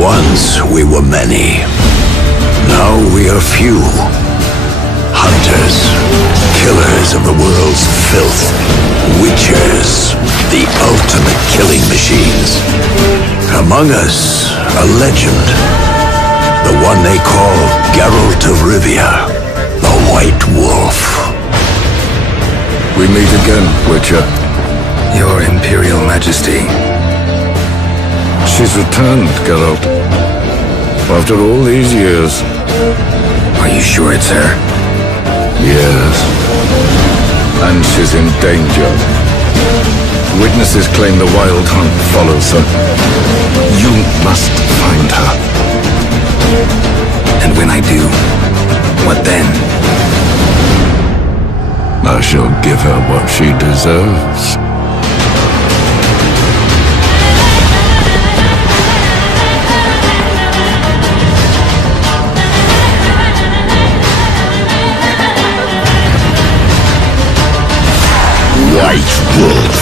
Once we were many. Now we are few. Hunters, killers of the world's filth. Witchers, the ultimate killing machines. Among us, a legend. The one they call Geralt of Rivia, the White Wolf. We meet again, Witcher. Your Imperial Majesty. She's returned, Geralt. After all these years. Are you sure it's her? Yes. And she's in danger. Witnesses claim the Wild Hunt follows her. You must find her. And when I do, what then? I shall give her what she deserves. White Wolf,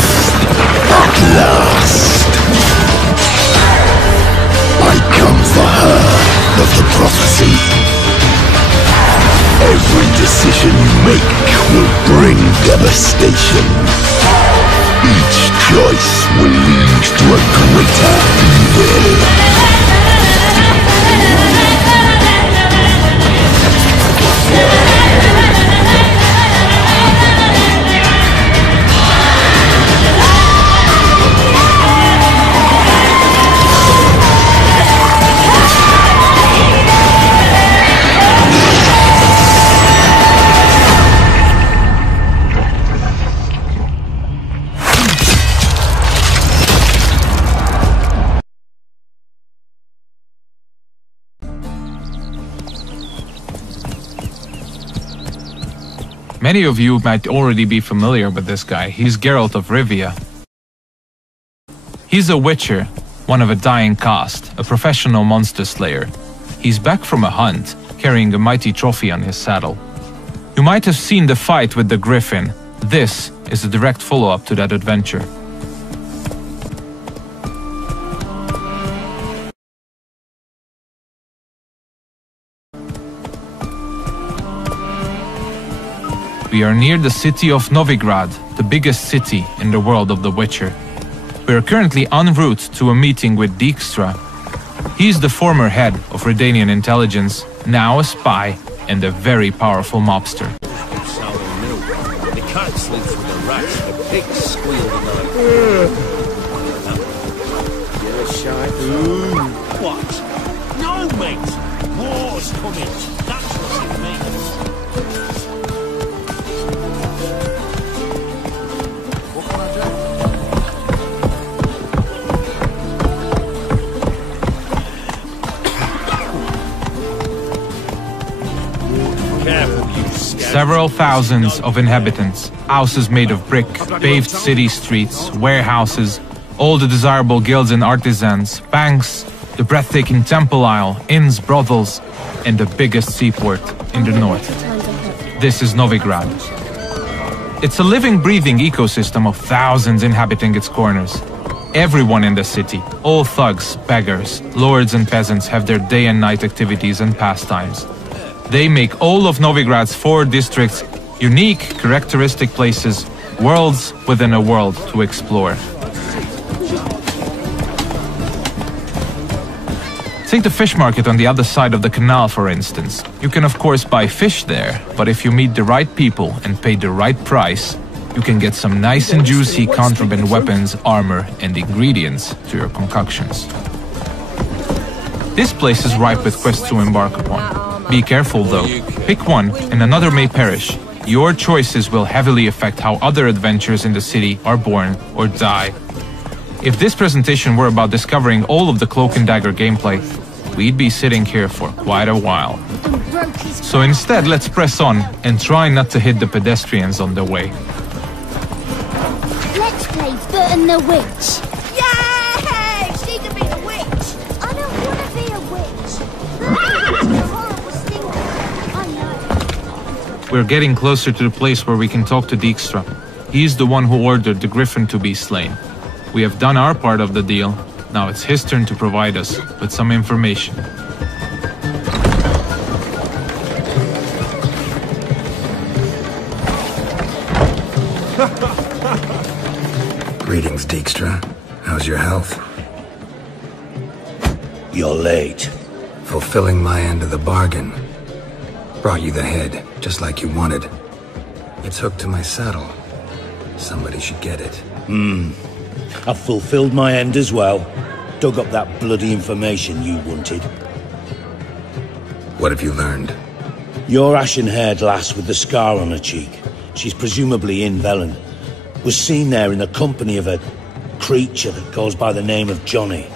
at last. I come for her of the prophecy. Every decision you make will bring devastation. Each choice will lead to a greater evil. Many of you might already be familiar with this guy. He's Geralt of Rivia. He's a witcher, one of a dying caste, a professional monster slayer. He's back from a hunt, carrying a mighty trophy on his saddle. You might have seen the fight with the griffin. This is a direct follow-up to that adventure. We are near the city of Novigrad, the biggest city in the world of The Witcher. We are currently en route to a meeting with Dijkstra. He's the former head of Redanian intelligence, now a spy and a very powerful mobster. The cat sleeps with the rats, the pigs squeal the night. You're a shy fool. What? No, mate! War's coming. That's what it means. What can I do? Several thousands of inhabitants, houses made of brick, paved city streets, warehouses, all the desirable guilds and artisans, banks, the breathtaking temple isle, inns, brothels, and the biggest seaport in the north. This is Novigrad. It's a living, breathing ecosystem of thousands inhabiting its corners. Everyone in the city, all thugs, beggars, lords and peasants have their day and night activities and pastimes. They make all of Novigrad's 4 districts unique, characteristic places, worlds within a world to explore. Take the fish market on the other side of the canal, for instance. You can of course buy fish there, but if you meet the right people and pay the right price, you can get some nice and juicy contraband weapons, armor, and ingredients to your concoctions. This place is ripe with quests to embark upon. Be careful though. Pick one and another may perish. Your choices will heavily affect how other adventures in the city are born or die. If this presentation were about discovering all of the Cloak and Dagger gameplay, we'd be sitting here for quite a while. So instead, let's press on and try not to hit the pedestrians on the way. Let's play Foot and the Witch. Yay! She can be the witch! I don't want to be a witch. It's a horrible stinker. I know. We're getting closer to the place where we can talk to Dijkstra. He's the one who ordered the griffin to be slain. We have done our part of the deal. Now it's his turn to provide us with some information. Greetings, Dijkstra. How's your health? You're late. Fulfilling my end of the bargain. Brought you the head, just like you wanted. It's hooked to my saddle. Somebody should get it. I've fulfilled my end as well. Dug up that bloody information you wanted. What have you learned? Your ashen-haired lass with the scar on her cheek, she's presumably in Velen, was seen there in the company of a creature that goes by the name of Johnny.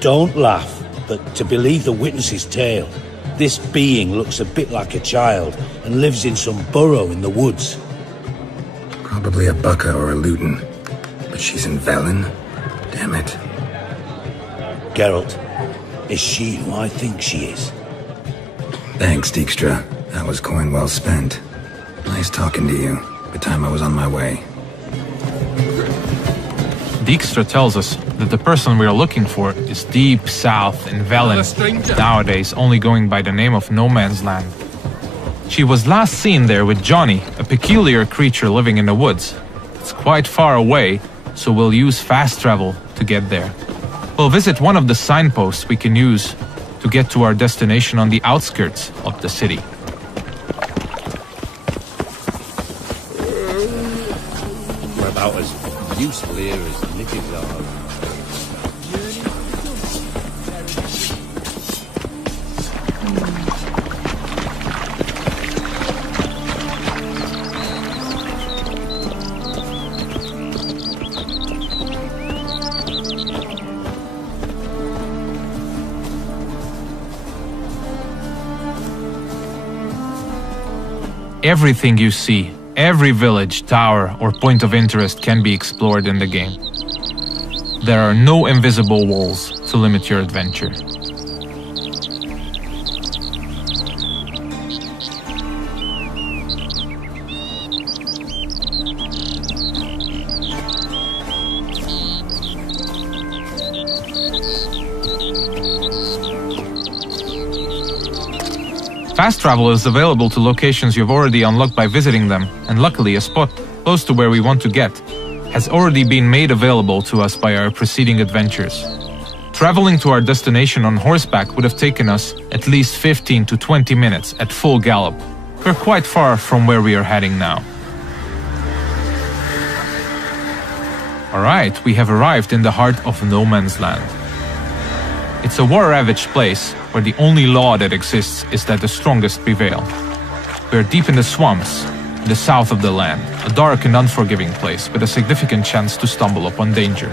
Don't laugh, but to believe the witness's tale, this being looks a bit like a child and lives in some burrow in the woods. Probably a Bucca or a Luton. But she's in Velen? Damn it. Geralt, is she who I think she is? Thanks, Dijkstra. That was coin well spent. Nice talking to you. The time I was on my way. Dijkstra tells us that the person we are looking for is deep south in Velen, nowadays only going by the name of No Man's Land. She was last seen there with Johnny, a peculiar creature living in the woods. It's quite far away, so we'll use fast travel to get there. We'll visit one of the signposts we can use to get to our destination on the outskirts of the city. We're about as useful here as natives are. Everything you see, every village, tower, or point of interest can be explored in the game. There are no invisible walls to limit your adventure. Fast travel is available to locations you've already unlocked by visiting them, and luckily a spot close to where we want to get has already been made available to us by our preceding adventures. Traveling to our destination on horseback would have taken us at least 15 to 20 minutes at full gallop. We're quite far from where we are heading now. Alright, we have arrived in the heart of no man's land. It's a war-ravaged place where the only law that exists is that the strongest prevail. We're deep in the swamps, in the south of the land, a dark and unforgiving place with a significant chance to stumble upon danger.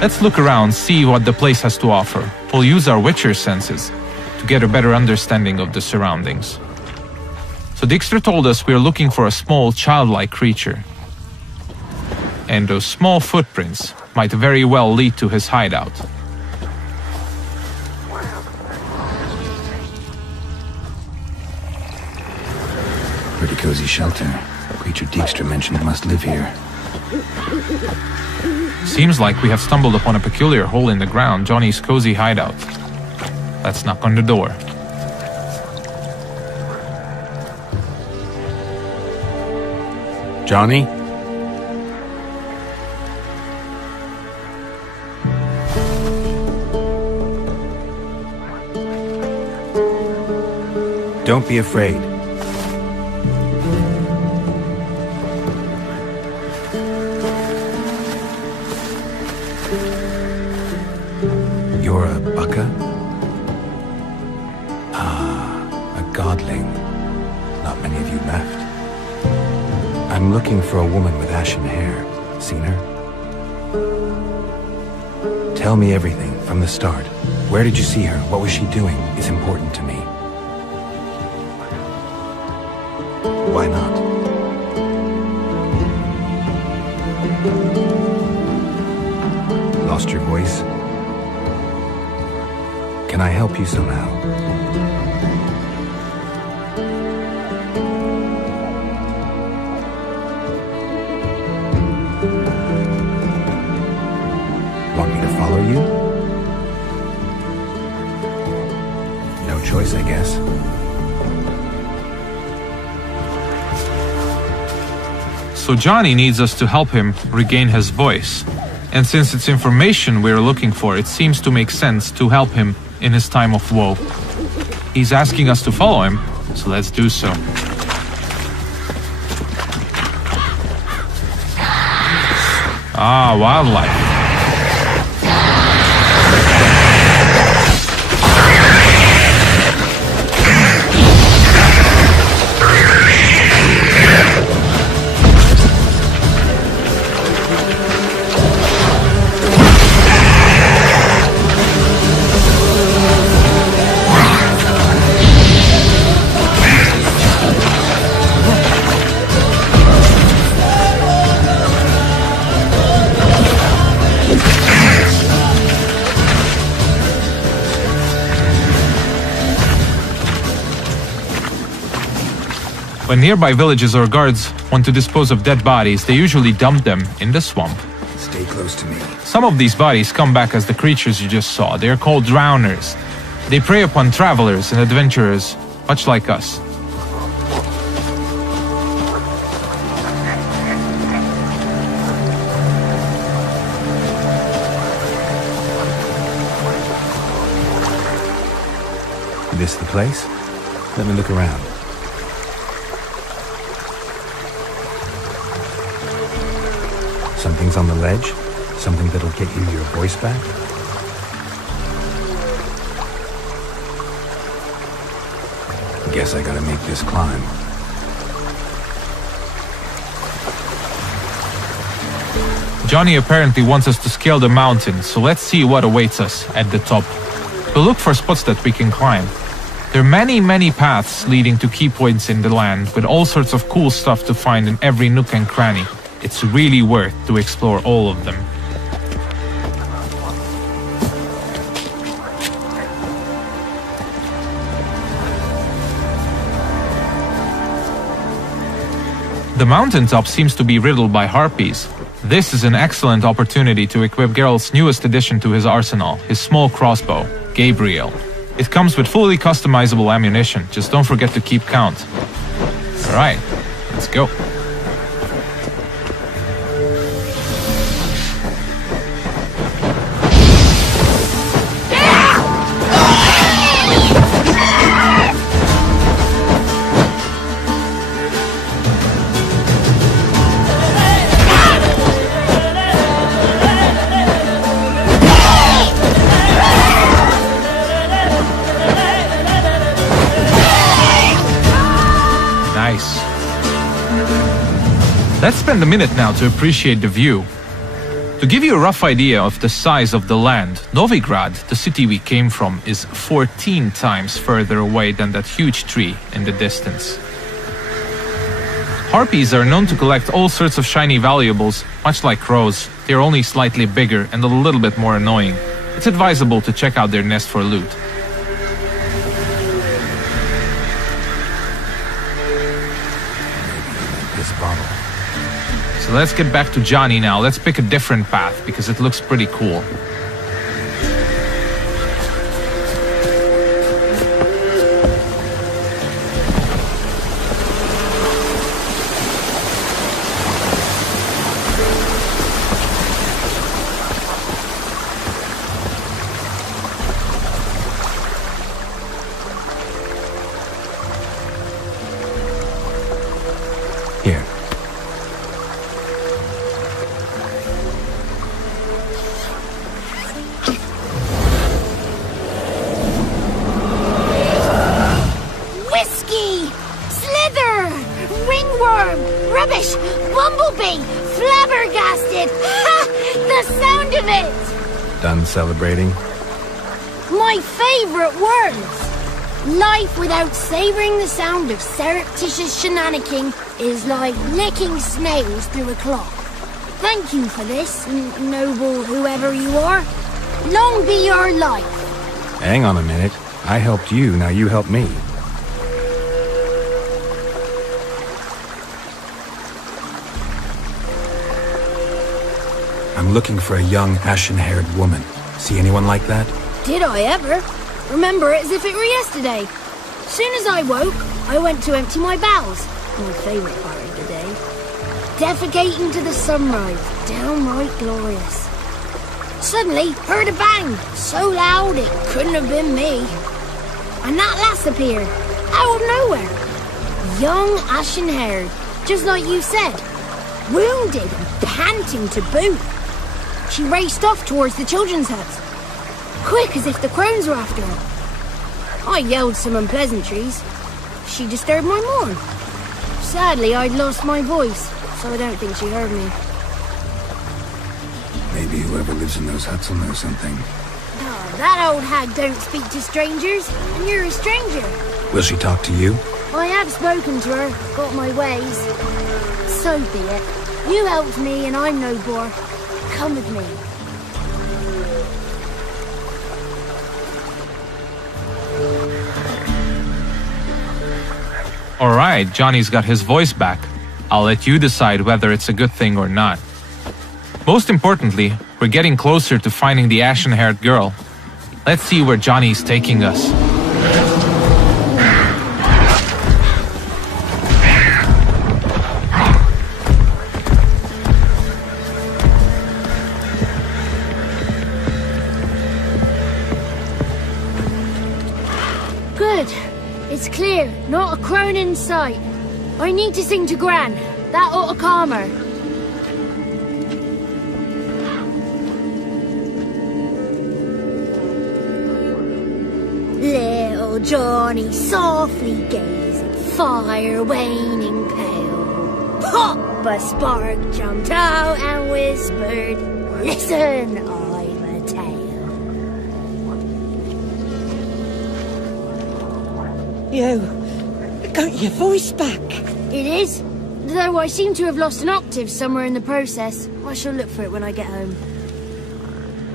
Let's look around, see what the place has to offer. We'll use our Witcher senses to get a better understanding of the surroundings. So Dijkstra told us we're looking for a small, childlike creature. And those small footprints might very well lead to his hideout. Pretty cozy shelter. Creature Dijkstra mentioned must live here. Seems like we have stumbled upon a peculiar hole in the ground, Johnny's cozy hideout. Let's knock on the door. Johnny? Don't be afraid. You're a baka? Ah, a godling. Not many of you left. I'm looking for a woman with ashen hair. Seen her? Tell me everything from the start. Where did you see her? What was she doing? Is important to me. Why not? Lost your voice? Can I help you somehow? Want me to follow you? No choice, I guess. So Johnny needs us to help him regain his voice. And since it's information we're looking for, it seems to make sense to help him in his time of woe. He's asking us to follow him, so let's do so. Ah, wildlife. When nearby villages or guards want to dispose of dead bodies, they usually dump them in the swamp. Stay close to me. Some of these bodies come back as the creatures you just saw. They are called drowners. They prey upon travelers and adventurers, much like us. This the place? Let me look around. Something's on the ledge? Something that'll get you your voice back? Guess I gotta make this climb. Johnny apparently wants us to scale the mountain, so let's see what awaits us at the top. We'll look for spots that we can climb. There are many paths leading to key points in the land, with all sorts of cool stuff to find in every nook and cranny. It's really worth to explore all of them. The mountaintop seems to be riddled by harpies. This is an excellent opportunity to equip Geralt's newest addition to his arsenal, his small crossbow, Gabriel. It comes with fully customizable ammunition, just don't forget to keep count. Alright, let's go. Let's spend a minute now to appreciate the view. To give you a rough idea of the size of the land, Novigrad, the city we came from, is 14 times further away than that huge tree in the distance. Harpies are known to collect all sorts of shiny valuables, much like crows. They're only slightly bigger and a little bit more annoying. It's advisable to check out their nest for loot. This bottle. So let's get back to Johnny now. Let's pick a different path because it looks pretty cool. Here. Whiskey! Slither! Ringworm! Rubbish! Bumblebee! Flabbergasted! Ha! The sound of it! Done celebrating? My favorite words! Life without savoring the sound of surreptitious shenanigans is like licking snails through a cloth. Thank you for this, noble whoever you are. Long be your life. Hang on a minute. I helped you, now you help me. I'm looking for a young, ashen-haired woman. See anyone like that? Did I ever? Remember it as if it were yesterday. Soon as I woke, I went to empty my bowels. My favourite part of the day. Defecating to the sunrise. Downright glorious. Suddenly, heard a bang. So loud it couldn't have been me. And that lass appeared. Out of nowhere. Young, ashen-haired. Just like you said. Wounded and panting to boot. She raced off towards the children's house. Quick as if the crones were after her. I yelled some unpleasantries. She disturbed my morn. Sadly, I'd lost my voice, so I don't think she heard me. Maybe whoever lives in those huts will know something. Oh, that old hag don't speak to strangers, and you're a stranger. Will she talk to you? I have spoken to her, got my ways. So be it. You helped me, and I'm no bore. Come with me. Alright, Johnny's got his voice back. I'll let you decide whether it's a good thing or not. Most importantly, we're getting closer to finding the ashen-haired girl. Let's see where Johnny's taking us. Good. It's clear, not a crone in sight. I need to sing to Gran. That ought to calm her. Little Johnny softly gazed, fire waning pale. Pop! A spark jumped out and whispered, "Listen, I've a tale." You got your voice back. It is. Though I seem to have lost an octave somewhere in the process. I shall look for it when I get home.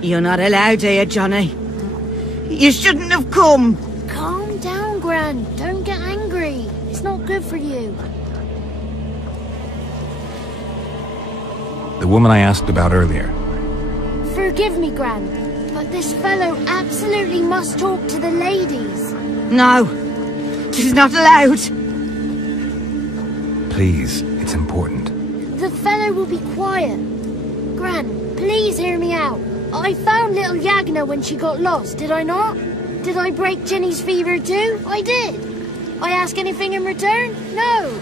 You're not allowed here, Johnny. You shouldn't have come. Calm down, Gran. Don't get angry. It's not good for you. The woman I asked about earlier. Forgive me, Gran, but this fellow absolutely must talk to the ladies. No, she's not allowed. Please, it's important. The fellow will be quiet. Gran, please hear me out. I found little Yagna when she got lost, did I not? Did I break Jenny's fever too? I did. I ask anything in return? No.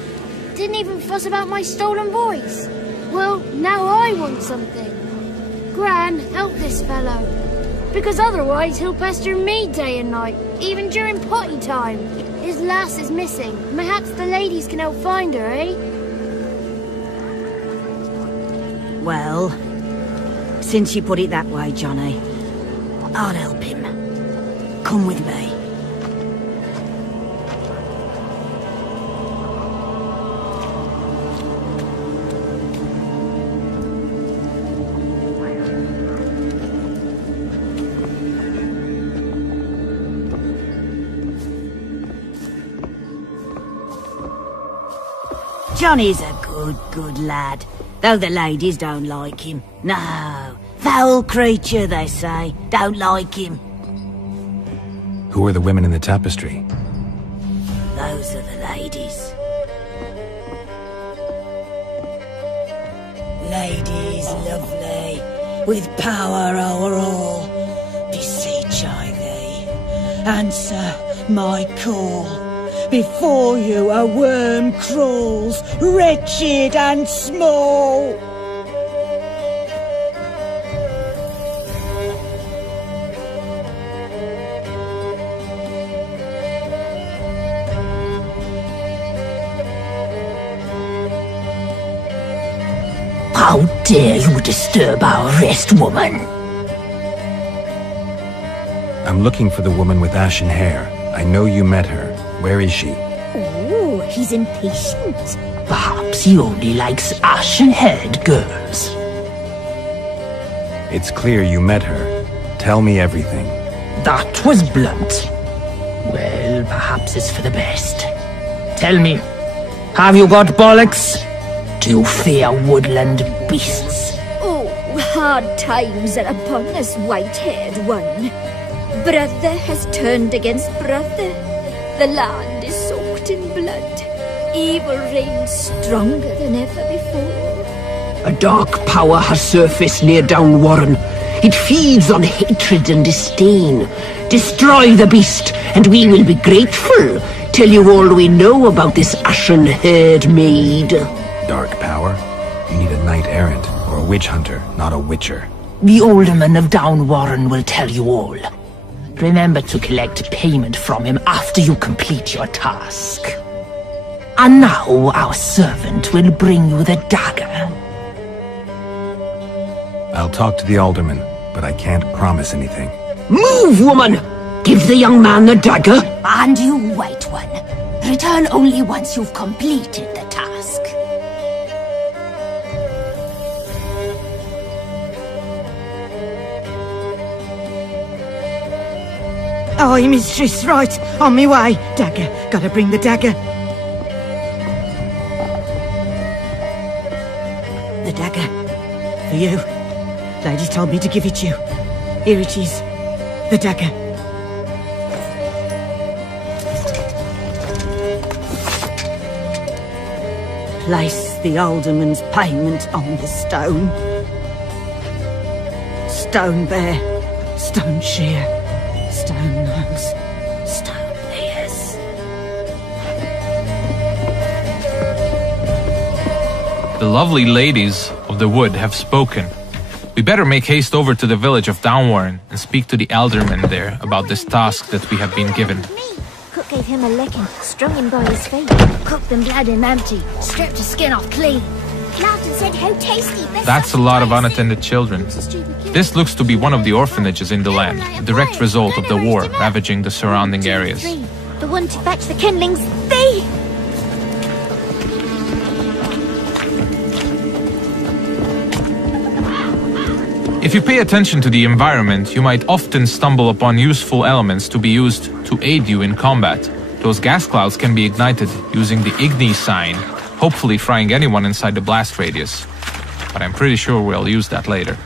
Didn't even fuss about my stolen voice. Well, now I want something. Gran, help this fellow. Because otherwise he'll pester me day and night, even during potty time. His lass is missing. Perhaps the ladies can help find her, eh? Well, since you put it that way, Johnny, I'll help him. Come with me. Johnny's a good lad, though the ladies don't like him. No, foul creature, they say. Don't like him. Who are the women in the tapestry? Those are the ladies. Ladies lovely, with power o'er all. Beseech I thee, answer my call. Before you a worm crawls, wretched and small. How dare you disturb our rest, woman? I'm looking for the woman with ashen hair. I know you met her. Where is she? Oh, he's impatient. Perhaps he only likes ashen-haired girls. It's clear you met her. Tell me everything. That was blunt. Well, perhaps it's for the best. Tell me, have you got bollocks? Do you fear woodland beasts? Oh, hard times are upon us, white-haired one. Brother has turned against brother. The land is soaked in blood. Evil reigns stronger than ever before. A dark power has surfaced near Down Warren. It feeds on hatred and disdain. Destroy the beast, and we will be grateful. Tell you all we know about this ashen-haired maid. Dark power? You need a knight-errant, or a witch-hunter, not a witcher. The alderman of Down Warren will tell you all. Remember to collect payment from him after you complete your task. And now our servant will bring you the dagger. I'll talk to the alderman, but I can't promise anything. Move, woman! Give the young man the dagger. And you, white one, return only once you've completed the task. Aye, mistress, right. On me way. Dagger. Gotta bring the dagger. The dagger. For you. Ladies told me to give it you. Here it is. The dagger. Place the alderman's payment on the stone. Stone bear. Stone shear. Stone nose, stone ears. The lovely ladies of the wood have spoken. We better make haste over to the village of Downwarren and speak to the alderman there about this task that we have been given. Cook gave him a licking, strung him by his feet, cooked and bled him empty, stripped his skin off clean. Laughed and said how tasty. That's a lot of unattended children. This looks to be one of the orphanages in the land, a direct result of the war ravaging the surrounding areas. The one to fetch the kindlings, they... If you pay attention to the environment, you might often stumble upon useful elements to be used to aid you in combat. Those gas clouds can be ignited using the Igni sign, hopefully frying anyone inside the blast radius. But I'm pretty sure we'll use that later.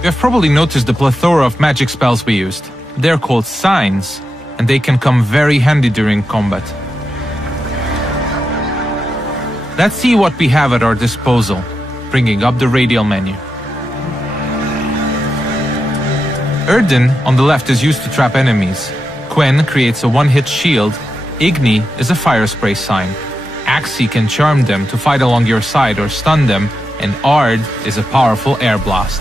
You have probably noticed the plethora of magic spells we used. They're called signs, and they can come very handy during combat. Let's see what we have at our disposal, bringing up the radial menu. Erden on the left is used to trap enemies. Quen creates a one-hit shield. Igni is a fire spray sign. Axi can charm them to fight along your side or stun them, and Ard is a powerful air blast.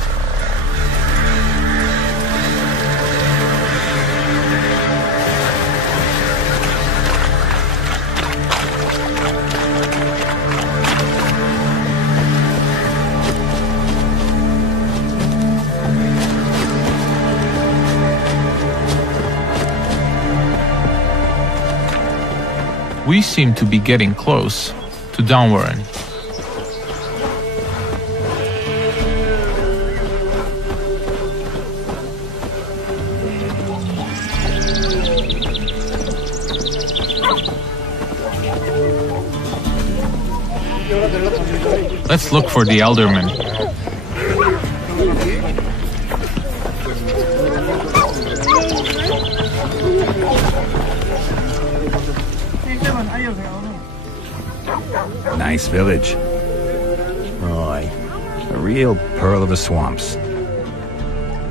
We seem to be getting close to Downwarren. Let's look for the Elderman. Nice village. Aye. A real pearl of the swamps.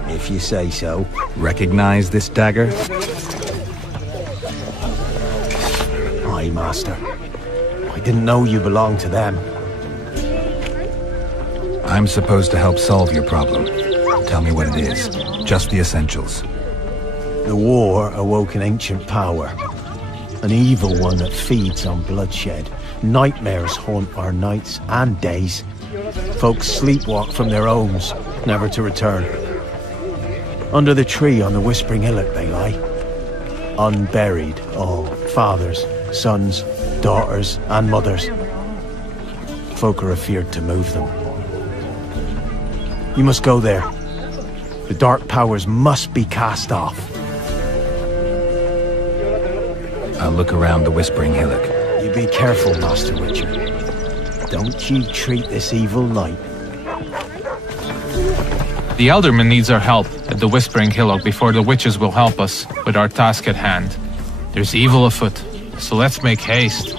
If you say so. Recognize this dagger? Aye, Master. I didn't know you belonged to them. I'm supposed to help solve your problem. Tell me what it is. Just the essentials. The war awoke an ancient power. An evil one that feeds on bloodshed. Nightmares haunt our nights and days. Folks sleepwalk from their homes, never to return. Under the tree on the Whispering Hillock they lie. Unburied, all. Fathers, sons, daughters, and mothers. Folk are afeard to move them. You must go there. The dark powers must be cast off. I'll look around the Whispering Hillock. You be careful, Master Witcher. Don't you treat this evil knight. The Elderman needs our help at the Whispering Hillock before the witches will help us with our task at hand. There's evil afoot, so let's make haste.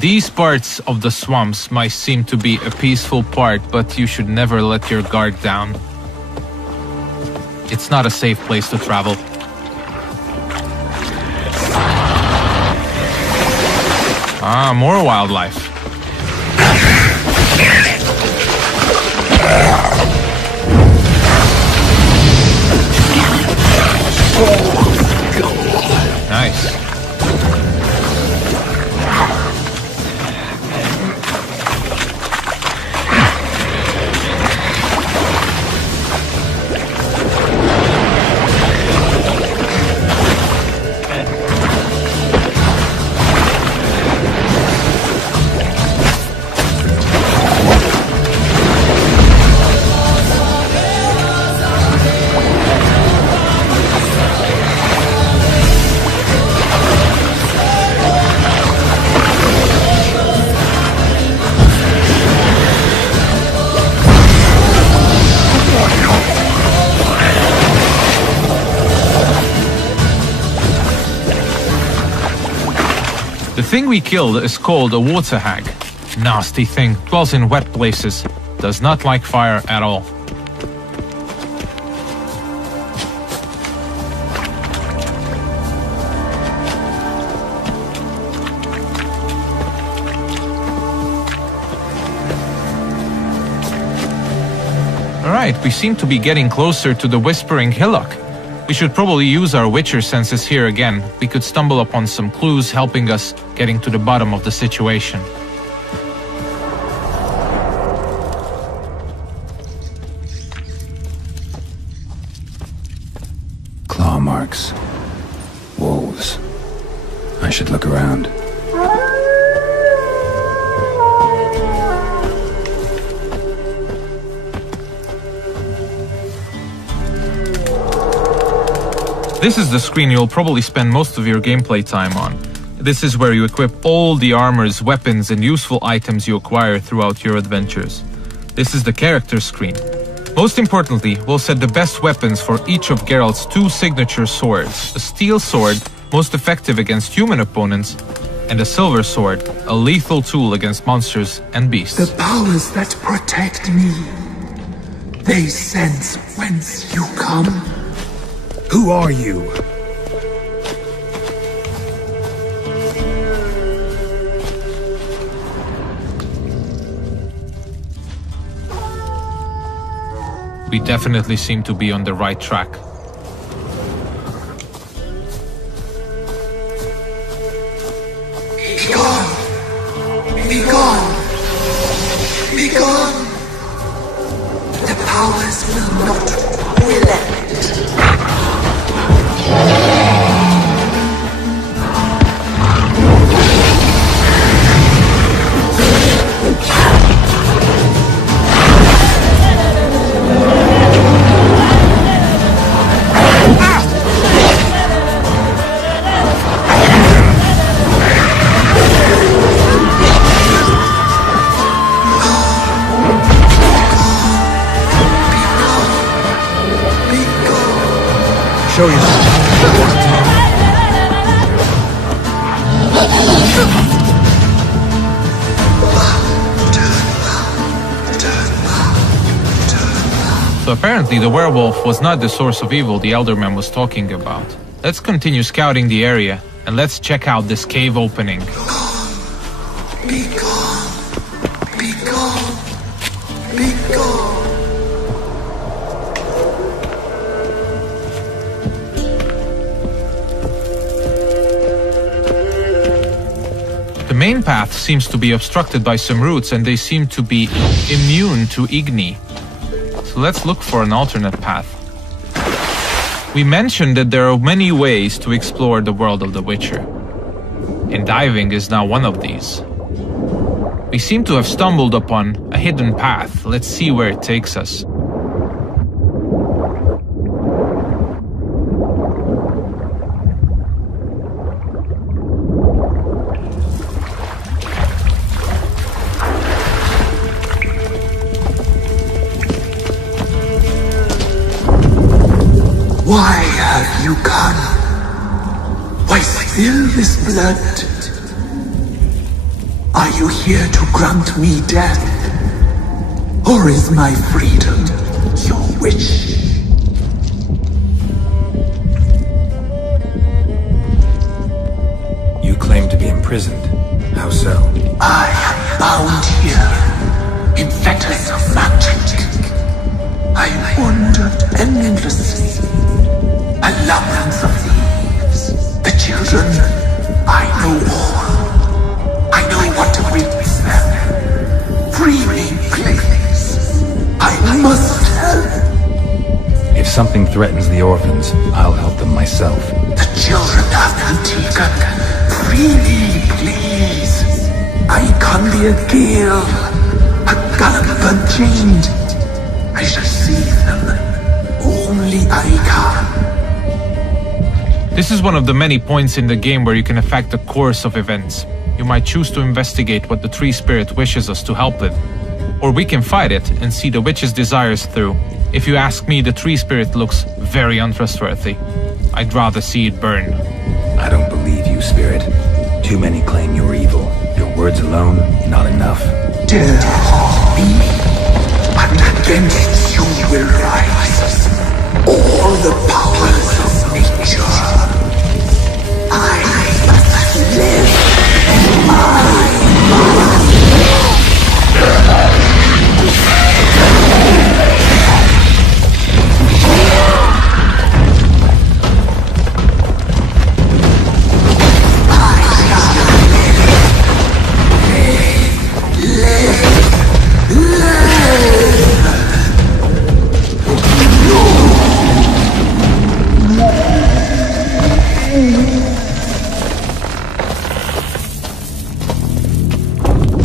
These parts of the swamps might seem to be a peaceful part, but you should never let your guard down. It's not a safe place to travel. Ah, more wildlife. Nice. The thing we killed is called a water hag. Nasty thing, dwells in wet places, does not like fire at all. Alright, we seem to be getting closer to the Whispering Hillock. We should probably use our Witcher senses here again. We could stumble upon some clues helping us getting to the bottom of the situation. Claw marks. Wolves. I should look around. This is the screen you'll probably spend most of your gameplay time on. This is where you equip all the armors, weapons, and useful items you acquire throughout your adventures. This is the character screen. Most importantly, we'll set the best weapons for each of Geralt's 2 signature swords. A steel sword, most effective against human opponents, and a silver sword, a lethal tool against monsters and beasts. The powers that protect me, they sense whence you come. Who are you? We definitely seem to be on the right track. Be gone! Be gone! Be gone! The powers will not relent. Show yourself. So apparently the werewolf was not the source of evil the Elderman was talking about. Let's continue scouting the area, and let's check out this cave opening. Be gone! Be gone! Be gone! The main path seems to be obstructed by some roots, and they seem to be immune to Igni. So let's look for an alternate path. We mentioned that there are many ways to explore the world of The Witcher, and diving is now one of these. We seem to have stumbled upon a hidden path. Let's see where it takes us. Why have you come? Why spill this blood? Are you here to grant me death? Or is my freedom your wish? You claim to be imprisoned. How so? I am bound here in fetters of magic. place. A labyrinth of thieves. The children, I know all. I know what to witness them. Free me, please. I must help. If something threatens the orphans, I'll help them myself. The children have been taken. Free me, please. I can be a gale, a gallop unchained. I shall save them. Only I can. This is one of the many points in the game where you can affect the course of events. You might choose to investigate what the tree spirit wishes us to help with. Or we can fight it and see the witch's desires through. If you ask me, the tree spirit looks very untrustworthy. I'd rather see it burn. I don't believe you, spirit. Too many claim you're evil. Your words alone, not enough. Dare harm me, and against you will rise all the powers of nature. I must live.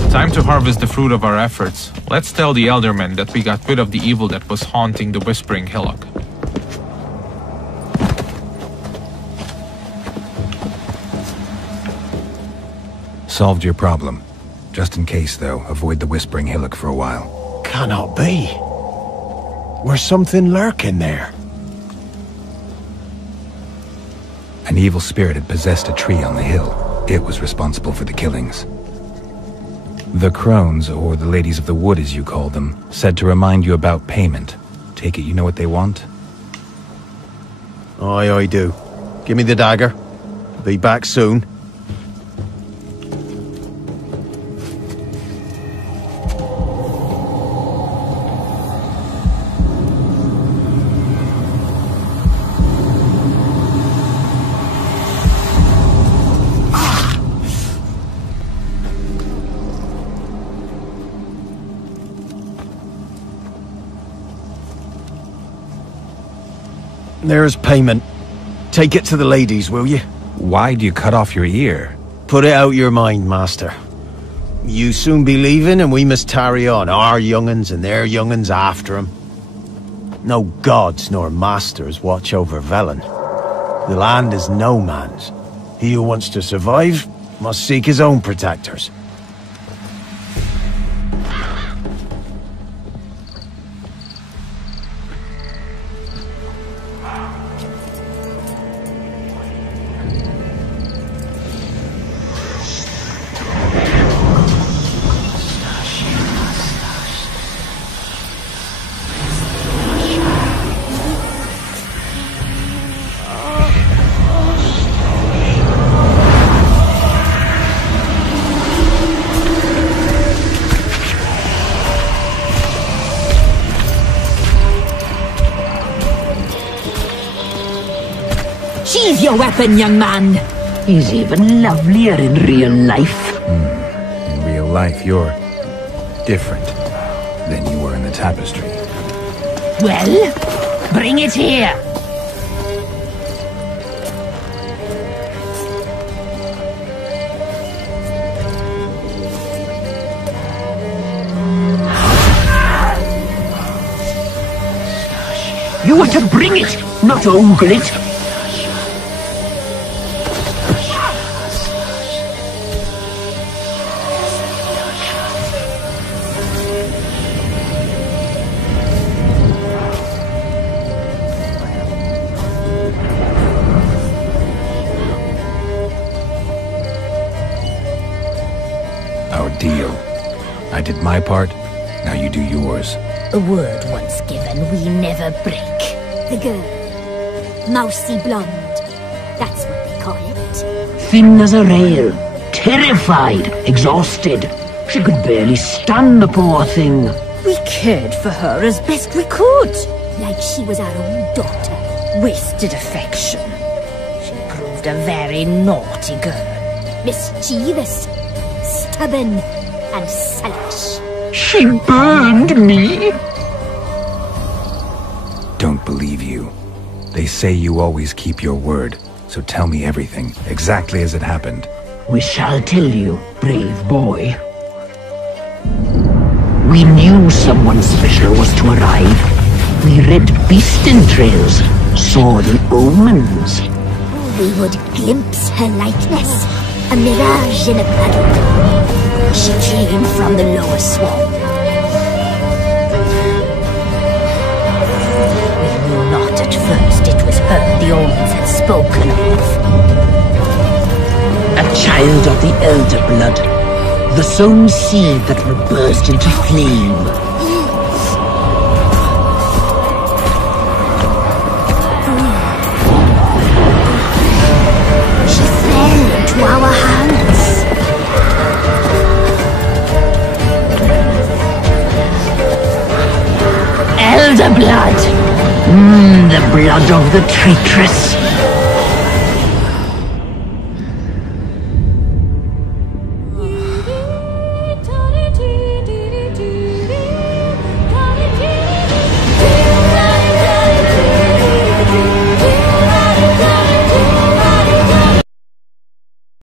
Time to harvest the fruit of our efforts. Let's tell the Eldermen that we got rid of the evil that was haunting the Whispering Hillock. Solved your problem. Just in case, though, avoid the Whispering Hillock for a while. Cannot be. Where's something lurking there? An evil spirit had possessed a tree on the hill. It was responsible for the killings. The crones, or the ladies of the wood as you call them, said to remind you about payment. Take it you know what they want? Aye, I do. Give me the dagger. Be back soon. There's payment. Take it to the ladies, will you? Why'd you cut off your ear? Put it out your mind, master. You soon be leaving and we must tarry on, our young'uns and their young'uns after 'em. No gods nor masters watch over Velen. The land is no man's. He who wants to survive must seek his own protectors. Sheathe your weapon, young man. He's even lovelier in real life. In real life, you're different than you were in the tapestry. Well, bring it here. You are to bring it, not ogle it. Our deal. I did my part, now you do yours. A word once given, we never break. The girl. Mousy blonde. That's what they call it. Thin as a rail. Terrified. Exhausted. She could barely stand, the poor thing. We cared for her as best we could. Like she was our own daughter. Wasted affection. She proved a very naughty girl. Mischievous, stubborn, and selfish. She burned me. Don't believe you. They say you always keep your word, so tell me everything, exactly as it happened. We shall tell you, brave boy. We knew someone special was to arrive. We read beast entrails, saw the omens. We would glimpse her likeness, a mirage in a puddle. She came from the lower swamp. We knew not at first it was her the omens had spoken of. A child of the elder blood, the sown seed that will burst into flame. She fell into our hands. Elder blood! The blood of the traitress.